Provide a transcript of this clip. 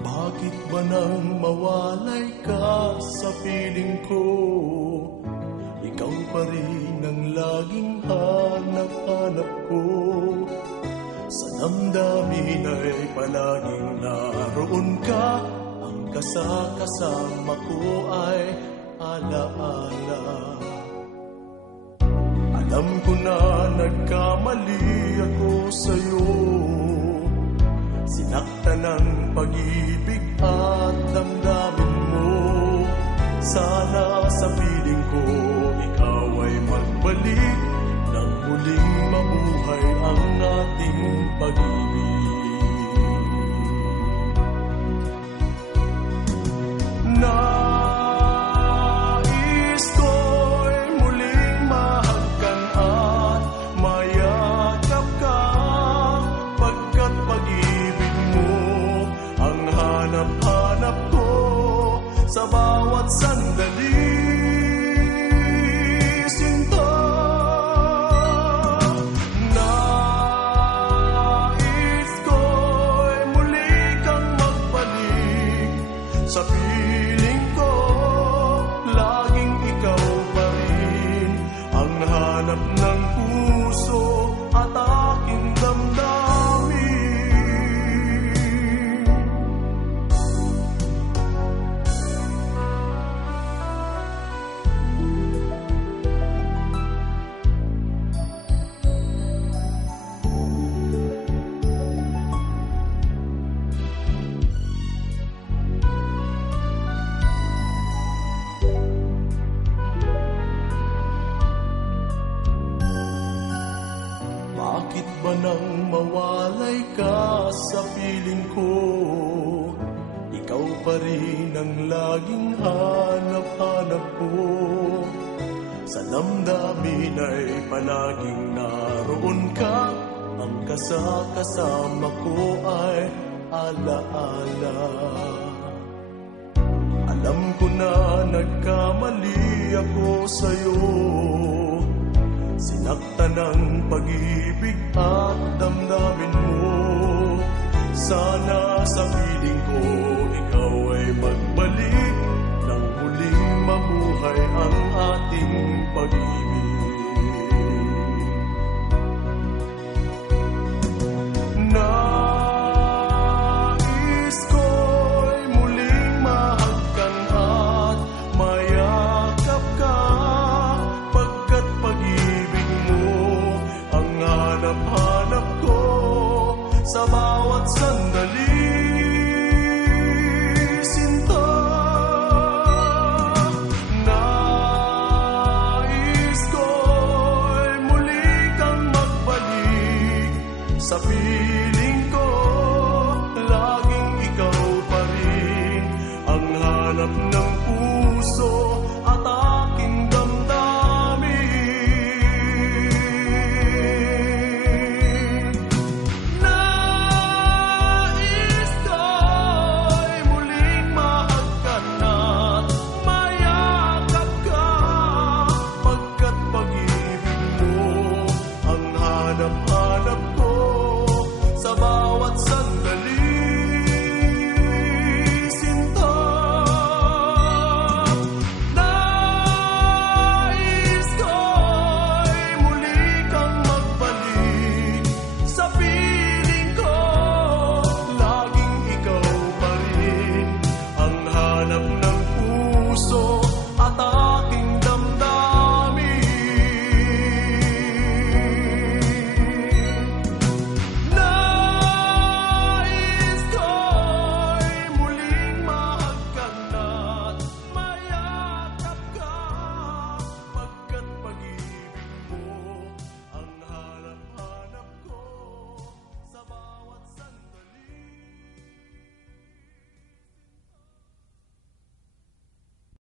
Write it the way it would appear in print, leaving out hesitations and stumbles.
Bakit ba nang mawalay ka sa piling ko? Ikaw pa rin ang laging hanap-hanap ko. Sa damdamin ay palaging naroon ka. Ang kasama ko ay alaala. Alam ko na nagkamali ako sa'yo. Sinaktan ng pag-ibig at damdamin mo. Sana sa piling ko ikaw ay magbalik nang muling mabuhay ang ating pag-ibig. Nais ko'y muling mahagkan at mayakap ka, pagkat pag-ibig mo ang hanap-hanap ko sa bawat sandali. Sinta, nais ko'y muli kang magbalik sa piling ko. Laging ikaw pa rin ang hanap ng puso at aking damdamin. Bakit ba nang mawalay ka sa piling ko? Ikaw pa rin ang laging hanap-hanap ko. Sa damdamin ay palaging naroon ka. Ang kasama ko ay alaala. Alam ko na nagkamali ako sa'yo. Sinaktan ng pag-ibig at damdamin mo. Sana sa piling ko ikaw ay magbalik nang muling mabuhay ang ating pag-ibig. Nais ko'y muling mahagkan at mayakap ka, pagkat pag-ibig ang hanap-hanap ko sa bawat sandali. Sinta, nais ko'y muli kang magbalik sa piling ko. Laging ikaw pa rin ang hanap ng puso at